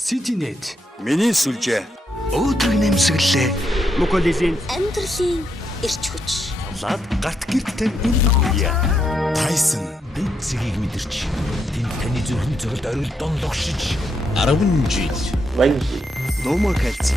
Citynet. Миний сүлжээ. Өөдрөг нэмсэглээ. Муколилийн амьдралын эрч хүч. Лад гарт гэртээ үнэгүй. Tyson бид зэгийг мэдэрч тэнд таны зүрхэн зөвлөлд орил донлогшиж 10 жил. Ванги. Номо кальци.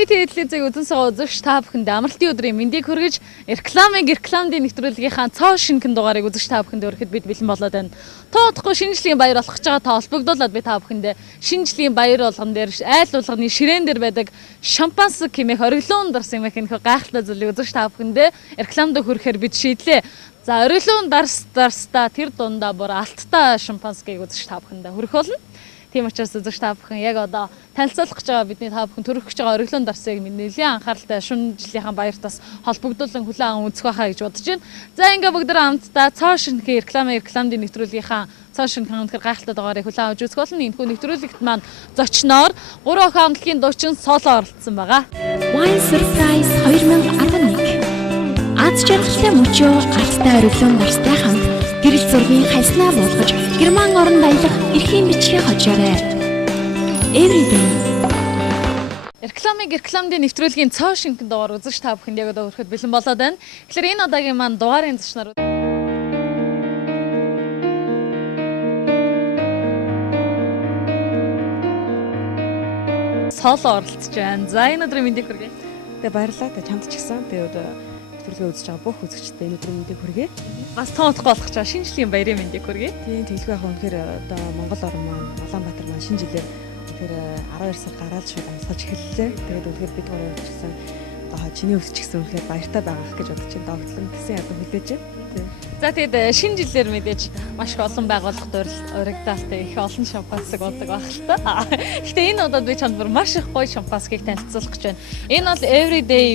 Би телевизийг үзэн суугаа үзэгч та бүхэнд амралтын өдрийн мэндийг хүргэж рекламын нэвтрүүлгийнхаа цоо шинхэн дугаарыг үзэгч та бүхэнд өргөхөд бид бэлэн болоод байна. Тоодохгүй шинжлэхийн баяр болох гэж байгаа та холбогдуулаад би та бүхэнд шинжлэхийн баяр болгон дээр айл болгоны ширээн дээр байдаг шампанс хэмээх ориглон дарс хэмээх энэ гайхалтай зүйлийг үзэгч та бүхэнд рекламд хүргэхээр бид шийдлээ. За ориглон дарстаа тэр дундаа бүр алттай шампанскийг үзэгч та бүхэнд хүргэх болно. Тийм учраас үзэгч та бүхэн яг одоо танилцуулах гэж байгаа бидний та бүхэн төрөх гэж байгаа ориглон дарсыг нэлээд анхааралтай шөнө жилийнхэн баяртаас холбогдуулан хүлээн аван үзэх байхаа гэж бодож байна. За ингээ бүгд хамтдаа цоо шинхэн рекламын нэвтрүүлгийнхаа цоо шинхэн өнөхөр гайхалтай дугаарыг хүлээн авч үзэх болно. Энэхүү нэвтрүүлэгт маань зочноор 3 охин хамтлагийн дуучин соло оролцсон байгаа. Wine Surprise 2011 Аз жаргалтай мөчөө галттай ориглон дарстай хамт гэрэл зургийн хайснаа буулгаж Герман орнд аялах эрхийн бичгийн хожоорой. Everyday. Рекламын нэвтрүүлгийн цоо шинхэн дугаар үзэж та бүхэнд яг одоо хүрэхэд бэлэн болоод байна. Тэгэхээр энэ удаагийн маань дугаарын зочноор соло оролцож байна. За энэ өдрийн мэндийг хүргэе. Тэгээ баярлалаа. Та чамд ч гэсэн би өдөр нэвтрүүлгээ үзэж байгаа бүх үзэгчдэд энэ өдрийн мэндийг хүргэе. Бас тоодохгүй болох гэж байгаа шинжлэхийн баярын мэндийг хүргэе. Тийм тэлгүй яг үнэхээр одоо Монгол орн маань Улаанбаатар маань шинэ жилээр үнэхээр 12 сар гараад шууд амсгаж эхэллээ. Тэгээд үнэхээр бид гурав ч гэсэн одоо чиний өвч ч гэсэн үнэхээр баяртай байгаах гэж бодож байна. Догтлон гэсэн яг хүлээж байна. За тэгээд шинэ жилээр мэдээж маш их олон байгууллагад урагдaalтай их олон шампансыг уудаг байх л та. Гэхдээ энэ удаад би чанд бүр маш их гоё шампанскийг танилцуулах гэж байна. Энэ бол Everyday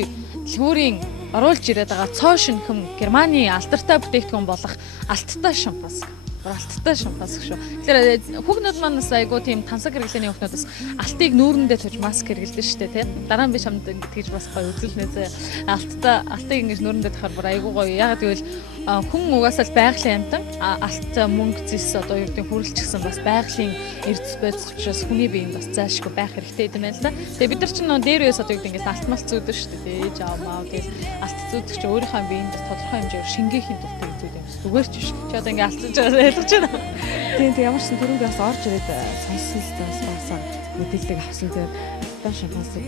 дэлгүүрийн оруулж ирээд байгаа цоо шинхэн Германы алдартай бүтээгдэхүүн болох алттай шампанс. Алттай шампанс шүү. Тэгэхээр хүүхнүүд манаас айгуу тийм тансаг хэрэглээний хүүхнүүдээс алтыг нүүрэндээ тож маск хэрэглэдэг шүү дээ, тийм. Дараа нь би чамд тэгж бас гоё үзүүлнэ. Алтыг ингэж нүүрэндээ тахаар бүр айгуу гоё. Яг гэвэл хүн угаасаа л байгалийн амтан алт мөнгө зис одоо юу гэдэг хүрэлч гэсэн бас байгалийн эрдэс бодис учраас хүний биеинд бас зайлшгүй байх хэрэгтэй юм байна л да. Тэгээ бид нар ч нөө дээр үес одоо юу гэдэг алт мал зүүдэг шүү дээ. Ээж аав маа тэгэл алт зүүдэг чи өөрийнхөө биеинд тодорхой хэмжээгээр шингээхийн тултай зүйл юм. Зүгээр ч биш. Чи одоо ингэ алтж байгаа ойлгож байна. Тийм ямар ч төрөнд бас орж ирээд сонссон бас мэдээлэл авсан. Тэгээд алтан шампансыг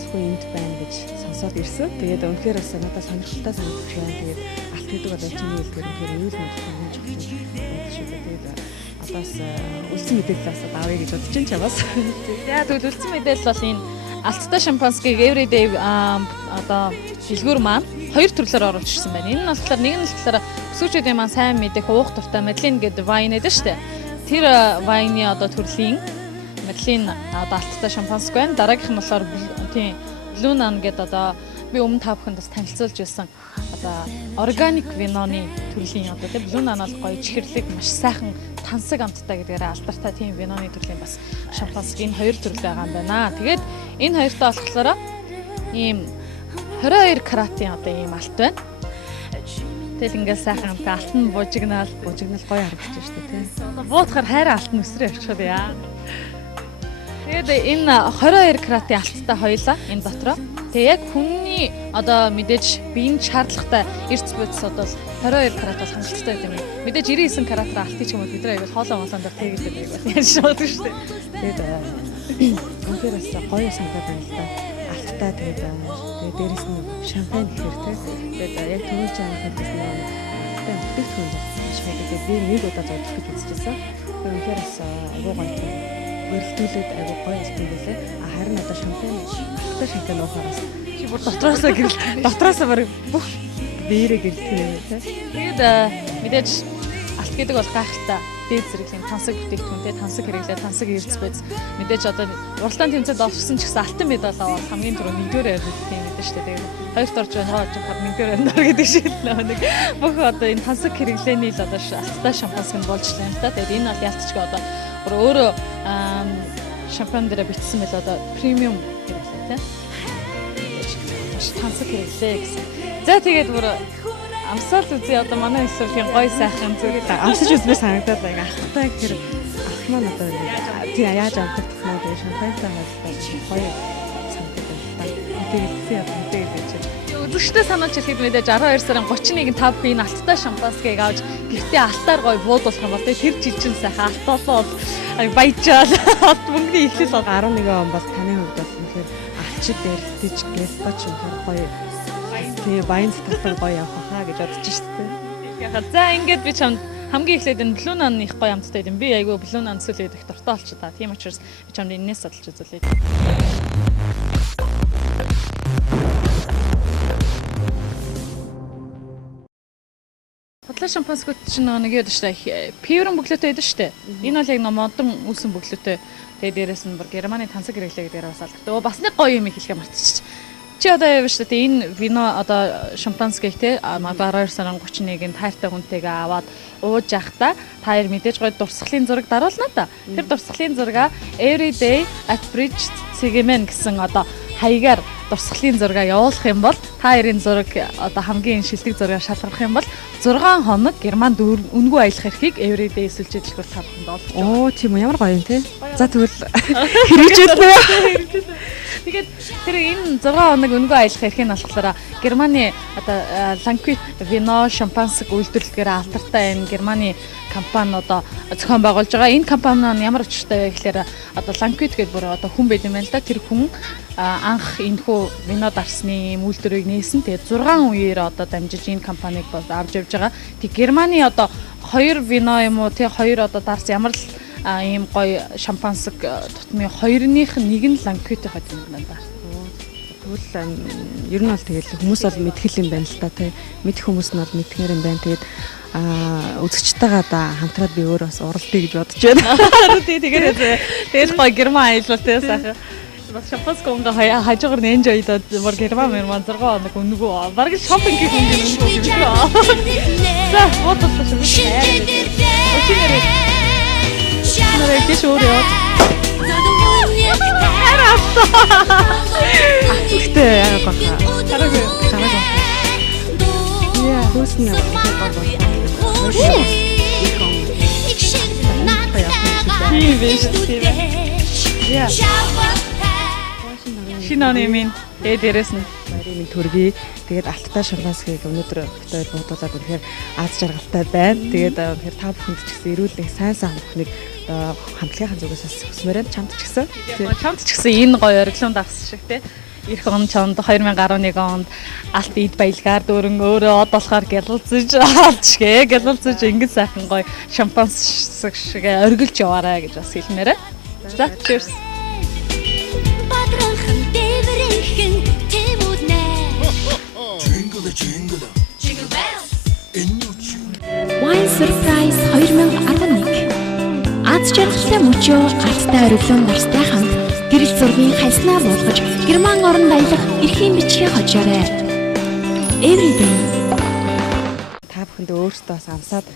зөвхөн энд байна гэж сонсоод ирсэн. Тэгээд үнэхээр бас надад сонирхолтой санагдаж байна. Тэгээд алт гэдэг бол ачааны хэлээр үнэхээр үйл мэдлэг хийж өгч байна шүү дээ. Тэгээд одоос үлдсэн мэдээлэл бас авъя гэж бодож байна чамаас. За тэгвэл үлдсэн мэдээлэл бол энэ алттай шампанскийг Everyday одоо дэлгүүр маань 2 төрлөөр оруулж ирсэн байна. Энэ нь болохоор нэг нь болохоор өсвөрчүүдийн маань сайн мэдэх уух дуртай Мадлен гэдэг вайн байдаг шүү дээ. Тэр вайны одоо төрлийн Мадлен одоо алттай шампанск байна. Дараагийнх нь болохоор тийм Blue Nun гэдэг одоо би өмнө та бүхэнд бас танилцуулж байсан одоо органик виноны төрлийн одоо тийм Blue Nun бол гоё чихэрлэг маш сайхан тансаг амттай гэдгээр алдартай тийм виноны төрлийн бас шампанск энэ 2 төрөл байгаа юм байна. Тэгээд энэ хоёртаа болохоор ийм 22 каратын одоо ийм алт байна. Тэгэл ингээд сайхан амттай алт нь бужигнал гоё харагдаж шүү дээ тийм. Буутахаар хайраа алт нь өсрөө явчихвал яа. Тэгээд энэ 22 каратын алттай хоёлаа энэ дотроо. Тэгээ яг хүний одоо мэдээж биеийн шаардлагатай эрдэс бодис одоо 22 карат бол хангалттай юм. Мэдээж 99 каратаар алтыг ч юм уу бид нар аяг хоолой молонд тэгэлдэг аяг бас яаж шууд шүү дээ. Тэгээд үнэхээр бас гоё санагдаад байна л да. Алттай тэгээд дээрээс нь шампань гэхэр тэгээд яг түрүүч анхаарсан нэг алттай бүтээгдэхүүн болж байгаа. Би нэг удаа зодох гэж үзчихсэн. Үнэхээр бас аягүй гоё. Эрэлтүүлээд аягүй гоё юм байлээ. Харин одоо шампань уухараас чи бүр дотроосоо барыг бүх биерээ гэрэлтэх юм тийм. Тэгээд мэдээж алт гэдэг бол гайхалтай дээд зэрэглэлийн тансаг бүтээгдэхүүнтэй тансаг хэрэглээ тансаг эрдэс бодис мэдээж одоо уралдаан тэмцээнд олчихсон ч гэсэн алтан медаль аваад хамгийн түрүү нэгдүгээр аваад тийм мэдээж шүү дээ. Тэгээд хоёрт орж байгаа хаад нэгдүгээр аваад гэдэг шиг л нэг бүх одоо энэ тансаг хэрэглээний л одоо алттай шампанск нь болж байна л та. Тэгээд энэ бол ялцчгүй одоо бүр өөрөө шампань дээр бичсэн байл одоо премиум хэрэглээ тийм. авч тансаг хэрэглээ гэсэн. За тэгээд бүр амсаал үзье одоо манай эсвэл тийм гоё сайхан зүйл Амсаж үзмээр санагдаад байгаа. Ахтай гэхээр ах маань одоо тий яаж авдаг тохноо тэгээ шампантай хаалтай гоё санагдаад байна. Тэгээд гэж. Үзэгчтэй сануулж хэлэхэд мэдээж 12 сарын 31-нд та бүхэн энэ алттай шампанскыг авч гэртээ алтаар гоё буудуулах юм бол тэр жилчин сайхан алтаасаа бол баяжаал мөнгөний ихлэл 11 он бас таны хувьд бас үнэхээр алчид дээртэж гэлбач юм гоё. Тэгээ баян сэтгэлтэй гоё явах хаа гэж бодож штэ. За ингээд би чамд хамгийн эхлээд энэ Блунан их гоё амттай юм. Би айгүй Блунан сүлээд их дуртай болчих та. Тийм учраас би чамд энэс судалж үзүүлээ. Хотлоо шампанскууд чинь нэг яд штэ. Пиврын бөглөөтэй байдаг штэ. Энэ бол яг модон үүсэн бөглөөтэй. Тэгээ дээрэс нь бүр Германы тансаг хэрэглээ гэдгээр бас алдартай. Бас нэг гоё юм хэлхээ мартчих. Чи одоо яв штэ энэ вино одоо шампанскийг те 12 сарын 31-нд тайртай хүнтэйгээ аваад ууж явахдаа та хоёр мэдээж гоё дурсгалын зураг даруулна та. Тэр дурсгалын зурага Everyday at Bridge Segemen гэсэн одоо хаягаар дурсгалын зурага явуулах юм бол та хоёрын зураг одоо хамгийн шилдэг зураг шалгах юм бол 6 хоног Германд үнгүй аялах эрхийг Everyday эсэлж дэлгүүр та бүхэнд олгож байна. Оо тийм үү ямар гоё юм те. За тэгвэл хэрэгжүүлнэ. Тэгээд тэр энэ 6 хоног үнгүй аялах эрхийг болохоор Германы одоо Lanquit вино шампанск үйлдвэрлэхээр алдартай энэ Германы компани одоо зохион байгуулж байгаа. Энэ компани нь ямар очиртай вэ гэхээр одоо Lanquit гэдэг бүр одоо хүн байд юм байна л да. Тэр хүн анх энэхүү вино дарсны үйлдвэрийг нээсэн. Тэгээд 6 үеэр одоо дамжиж энэ компанийг авч явж байгаа. Тэг Германы одоо 2 вино юм уу тий 2 одоо дарс ямар л ийм гоё шампанск тутмын хоёрных нэг нь Lanquit хот юм байна да. Тэгвэл ер нь бол тэгэл хүмүүс бол мэдхэл юм байна л та тий. Мэдх хүмүүс нь бол мэдгээр юм байна. Тэгээд үзэгчтэйгээ да хамтраад би өөр бас уралдъя гэж бодож байна. Тэгээд гоё Герман аялал тий сайхан. Бас шампанск унга хажуугаар нэнж ойдод бүр Герман 6 хоног өнгөө. Бараг шопинг хийх юм өнгөө. За бодолтой шүү. Нэрээ тийш өөрөө. Гэхдээ яг баха. Хараг. Яа, хүснэ. Тийм биш тийм. Яа. Шиноны минь дээрээс нь баярын төргий. Тэгээд алттай шампанскыг өнөөдөр битээр буудуулаад үнэхээр аз жаргалтай байна. Тэгээд үнэхээр та бүхэнд ч гэсэн эрүүл нэг сайн бүхнийг хамтлагийн зүгээс хүсмээр байна. Чамд ч гэсэн. Чамд ч гэсэн энэ гоё ориглон дагс шиг тий. Ирэх он чонд 2011 онд алт эд баялгаар дөрөн өөрөө од болохоор гялалцж авчгээ. Гялалцж ингэж сайхан гоё шампанс шиг оргилж яваарай гэж бас хэлмээрээ. За cheers. Wine Surprise 2011 Аз жаргалтай мөчөө галзтай ориглон нарстай хамт гэрэл зургийн хайснаа буулгаж Герман орнд аялах эрхийн бичгийн хожоорой. Everyday та бүхэнд өөрсдөө бас амсаад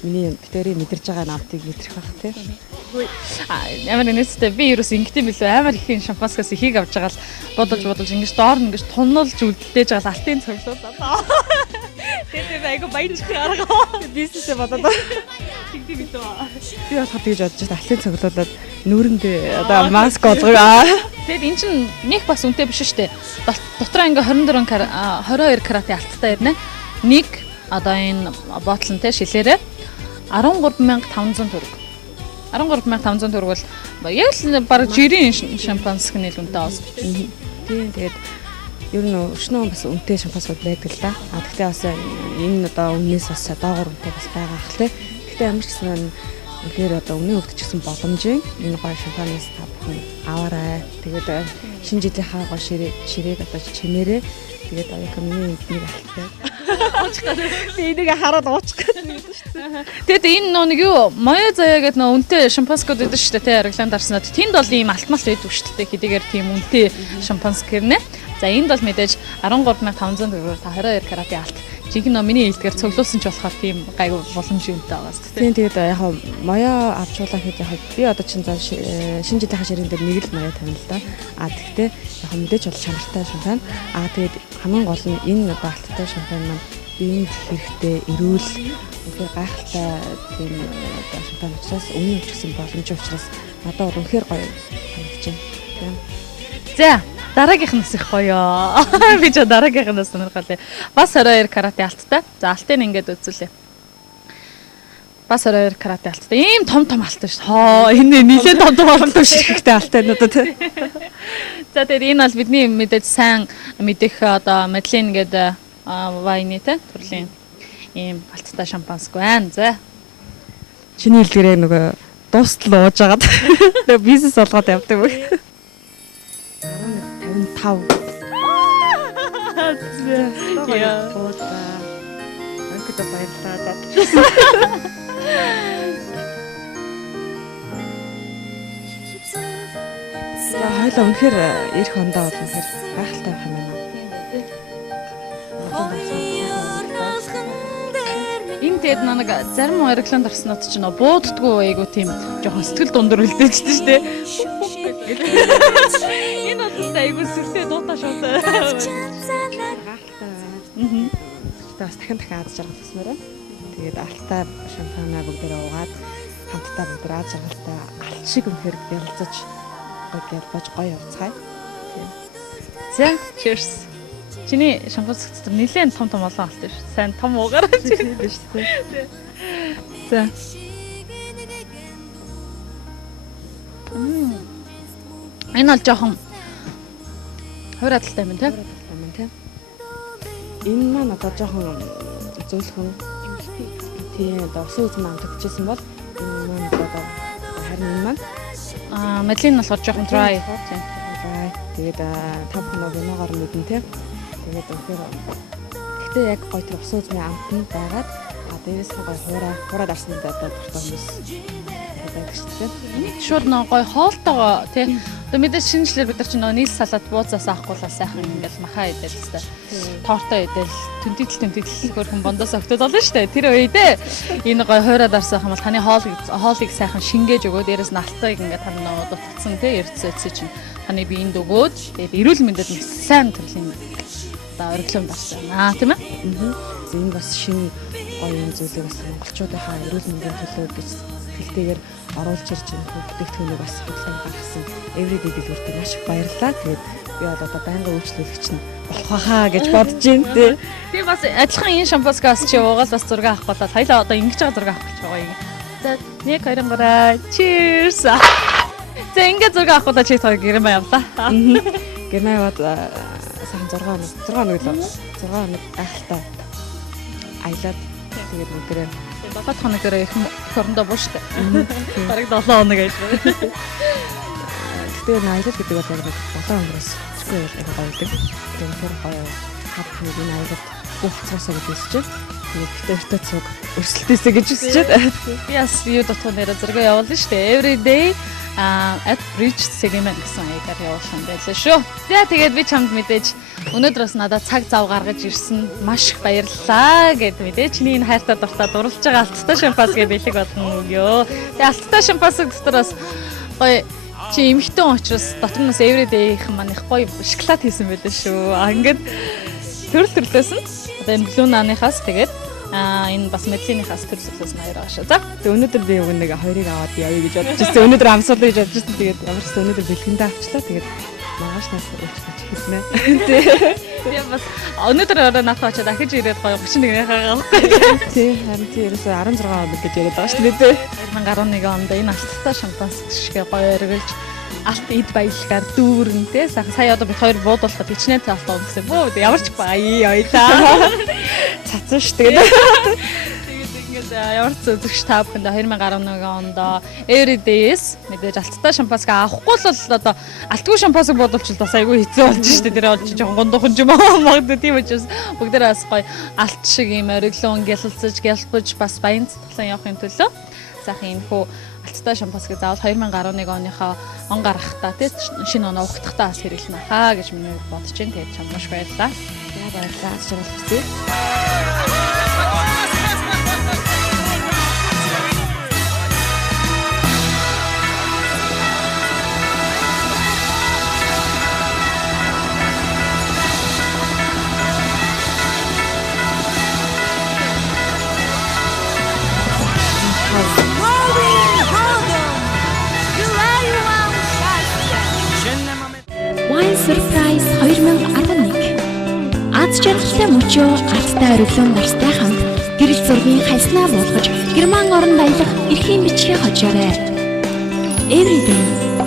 миний битэрийг мэдэрж байгаа намтыг мэдрэх байх тий. Ямар нэрстэй би ерөөс ингэдэм билүү амар их шампанскаас ихийг авч байгаа л бодож ингэж доор нь ингэж тунуулж үлдээж байгаа л алтын цоглуулаад. Тэгээд айгу баяж гаргаа. Бизнесээ бодоод тэгдэм билүү. би болоход тэгж бодож байна. Алтын цоглуулад нүүрэндээ одоо маск олгоо. Тэгээд эн чинь нэг бас үнэтэй биш шүү дээ. Дотроо ингээ 22 каратын алттай ирнэ. Нэг одоо энэ ботлон те шилээрээ 13500 төгрөг. 13500 төгрөг бол яг л баг жирийн шампанск нэлээд үнэтэй авсан. Тийм тэгээд ер нь өчнөө бас үнэтэй шампансууд байдаг л да. Гэхдээ бас энэ одоо өмнөөс бас доогуур үнэтэй бас байгаа ах те. Гэхдээ ямар ч гэсэн үнэхээр одоо өмнө өвдөж гисэн боломжийн энэ гоё шампанаас та бүхэн аваарай. Тэгээд шинэ жилийнхаа гоё ширээг одоо чимээрээ тэгээд яг миний нэг алттай Би энийг хараад уучих гэдэг. Тэгэд энэ нэг юу Моё заяа гэдэг нөө үнэтэй шампанскууд байдаг шүү дээ, тэ реклам дарснаад. Тэнд бол ийм алтмал байдаг шүү дээ. Хэдийгээр тийм үнэтэй шампанск гэрнэ. За энд бол мэдээж 13500 төгрөгөөр та 22 каратын алт. Жинхэнэ миний хэлдгээр цуглуулсан ч болохоор тийм гайгүй боломжтой байгаа шүү дээ. Тийм тэгээд яг Моё авчуулаа хэд яг би одоо чинь шинэ жилийн ширэн дээр нэг л Моё тавина л да. Тэгтээ яг мэдээж бол чанартай шампань. Тэгээд хамгийн гол нь энэ одоо алттай шампань маань биеийн хэрэгтэй, эрүүл, үнэхээр гайхалтай тийм одоо шампань учраас өмнө ч гэсэн боломж учраас надад бол үнэхээр гоё санагдаж байна. Тийм. За дараагийнхнаас их гоё. Би ч дараагийнхнаас сонирхолтой. Бас 22 каратын алттай. За алтыг ингээд үзүүлээ. Бас 22 каратын алттай. Ийм том алт шүү. Хоо энэ нэлээд том алт шүү. Хэрэгтэй алтайнуудаа тий. За тэгээд энэ бол бидний мэдээж сайн мэдэх одоо Мадлен гэдэг вайны те төрлийн ийм алттай шампанск байна. За. Чиний хэлдгээрээ нөгөө дуустал ууж агаад тэгээ бизнес болгоод явдаг үг. 55. Яа. Анкета баярлалаа. За хоёлаа үнэхээр эх хондоо бол үнэхээр гайхалтай байх юм байна. Энэ тэгээд нэг зарим реклам дарснууд ч нөө бууддггүй айгу тийм жоохон сэтгэл дундуур үлдээжтэй шүү дээ. Энэ бол айгу сүлтэй дуутай шууд. Бас дахин аз жаргал гэсмээр байна. Тэгээд алттай шампанаа бүгдээрээ уугаад хамтдаа бүгд аз жаргалтай алт шиг үнэхээр ярилцаж бож гоё явцгаая. За, cheers. Чиний шампанс дотор нэлээд том олон алт шүү. Сайн том уугаар чинь биш үү? За. Энэ бол жоохон хуурайлтай юм тий. Энэ маань одоо жоохон зөөлхөн тий одоо усан үзмээ амтагдчихсан бол энэ маань одоо харин энэ маань Мадлен болохоор жоохон dry. Dry. Тэгээд та бүхэн виногоор мэдэн тий. Тэгээд өнөхөр гэхдээ яг гоё тэр усан үзмээ амтнд байгаад дээрээс нь гоё хуураад арсны одоо дуртай хүмүүс байдаг шүү дээ. Шууд нэг гоё хоолтойгоо тий. Одоо мэдээж шинжлэр бид нар чинь нийл салаад бууцаас авахгүй л сайхан ингээл махаа идэл хэвээр. Тортой идэл төнтөдөл хөрхөн бондоос өгтөд болно шүү дээ. Тэр үедээ энэ гоё хуураад арсан юм бол таны хоолыг сайхан шингээж өгөө дээрээс нь алтайг ингээд тань нөгөө дутгдсан тий эрдэсээ чинь таны биеинд өгөөд тэгээд эрүүл мэндэд сайн төрлийн одоо ориглон дарсан. Тийм ээ. Энэ бас шинэ гоё юм зүйлийг бас монголчуудынхаа эрүүл мэндийн төлөө гэж тэлтэйгээр оруулж ирж байгаа бүтээгдэхүүнийг бас хөдөлгөөн гаргасан everyday дэлгүүртээ маш их баярлалаа. Тэгээд би бол одоо байнгын үйлчлүүлэгч нь болох байхаа гэж бодож байна тий. Тийм бас адилхан энэ шампанскаас чи уугаад бас зураг авах болоод хоёлаа одоо ингэж байгаа зураг авах гэж байгаа юм. За 1 2 3 cheers. За ингэ зураг авах болоод чи хоёр гэрэн баярлаа. Гэрнээ яваад сайхан 6 хоног гайхалтай аялаад тэгээд бүгдээ 7 хоног дээр их хорондоо бууштай. Бараг 7 хоног ажиллаа. Тэгээд аялал гэдэг бол яг 7 хоногоос зөвхөн яг гоёдаг. Тэгээд тэр гоё хав нэг энэ аялал бүх цаасаа гэж хэлж байна. Тэгээд битэртэй цуг өрсөлдөөсэй гэж хүсэж байна. Би бас юу дотор нэрэ зураг явуулна шүү дээ. Everyday at bridge segment гэсэн аягаар явуулсан байлаа шүү. За тэгээд би чамд мэдээж өнөөдрөөс надад цаг зав гаргаж ирсэн маш их баярлалаа гэд мэдээ. Чиний энэ хайртай дуртай дурлж байгаа алттай шампанс гэ бэлэг болно өгөө. Тэгээ алттай шампанс дотроос гоё чи эмхтэн учраас дотроос everyday-ийнхэн маань их гоё шоколад хийсэн байлаа шүү. Ингээд төрлөөс нь одоо энэ блюнанихаас тэгээд энэ бас медленийхаас төрлөөс нь хоёр аашаа. За өнөөдөр би уг нэг хоёрыг аваад явъя гэж бодож байсан. Өнөөдөр амсуулаа гэж бодож байсан. Тэгээд ямар ч өнөөдөр бэлгэндээ авчлаа. Тэгээд магаашнаас уулзах хэлнэ. Тийм бас өнөөдөр надад очиад дахиж ирээд гоё 31-ийн хаалгаахгүй. Тийм харин тийм ерөөсөө 16 хоног гэж яриад байгаа шүү дээ. 2011 онд энэ алттай шампанс шиг гоё өргөлж алт эд баялагаар дүүрэн те сая одоо бид хоёр буудуулахад хичнээн таалтаа гэсэн бөө ямар ч баяа ойлаа. Цацсан шүү дээ. Тэгээд Ямар ч үзэгч та бүхэнд 2011 онд Everydays мэдээж алттай шампанск авахгүй л бол одоо алтгүй шампанск бодвол бас айгүй хэцүү болж штэ тэр болж жоохон гондохон юм магадгүй тийм учраас бүгдээ бас гоё алт шиг юм ориглон гялалцаж гялбаж бас баян цэцлэн явахын төлөө заахын энэ хөө алттай шампанскыг заавал 2011 оныхоо он гарахтаа тийм шинэ оноо ухтахтаа бас хэрэглэнэ хаа гэж миний бодож байна. Тэгээд чамд маш баярлалаа. Баярлалаа. Ажиглалцгаая. Wine Surprise 2011. Аз жаргалтай мөчөө гарттай ориглон нартай хамт гэрэл зургийн хайснаа буулгаж герман орнд аялах эрхийн бичгийн хожоорой. Everyday